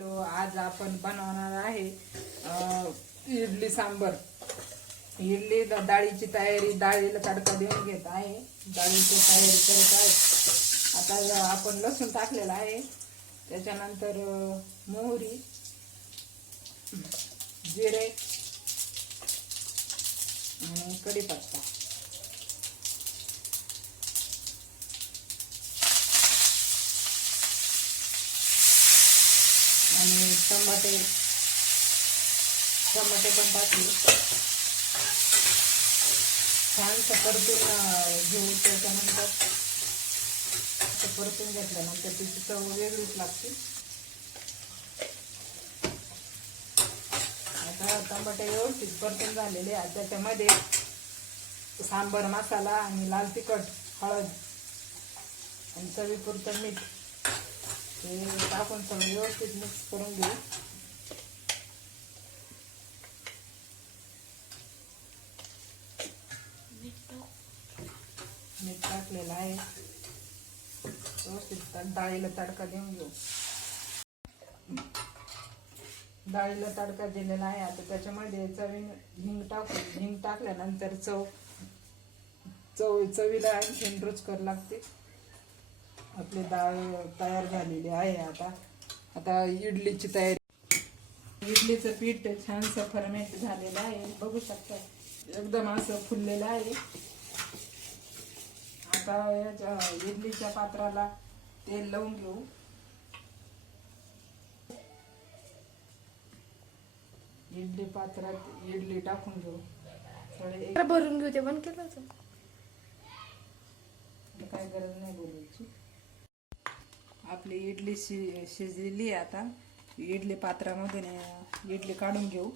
आज आपण बनवणार आहे इडली सांबर। इडली डाळीची तयारी, डाळीला तडका देऊन घेत आहे, डाळीची तयारी करत आहे। आता आपण लसूण टाकलेला आहे, त्याच्यानंतर मोहरी, जिरे आणि कढीपत्ता आणि टमाटे पण टाकले। छान परतून घेऊ। त्याच्यानंतर परतून घेतल्यानंतर त्याची चव वेगळीच लागते। आता टमाटे व्यवस्थित परतून झालेले आहे। त्याच्यामध्ये सांबर मसाला आणि लाल तिखट, हळद आणि चवीपुरतं मीठ हे टाकून सगळं व्यवस्थित मिक्स करून घेऊ। मीठ टाकलेलं आहे, व्यवस्थित डाळीला तडका देऊन घेऊ। डाळीला तडका दिलेला आहे। आता त्याच्यामध्ये हिंग टाकू। हिंग टाकल्यानंतर चवीला आणखीन रुचकर लागते। आपली डाळ तयार झालेली आहे। आता इडलीची तयारी। इडलीचं पीठ छानसं फर्मेंट झालेलं आहे, बघू शकता, एकदम असं फुललेलं आहे। आता या इडलीच्या पात्राला तेल लावून घेऊ। इडली पात्रात इडली टाकून घेऊ। थोडे भरून घेऊ। ते पण केलं होतं, काय गरज नाही बोलायची। आपली इडली शिजलेली आहे। आता इडली पात्रामधून इडली काढून घेऊ।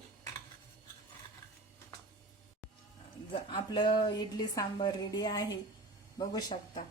आपलं इडली सांबार रेडी आहे, बघू शकता।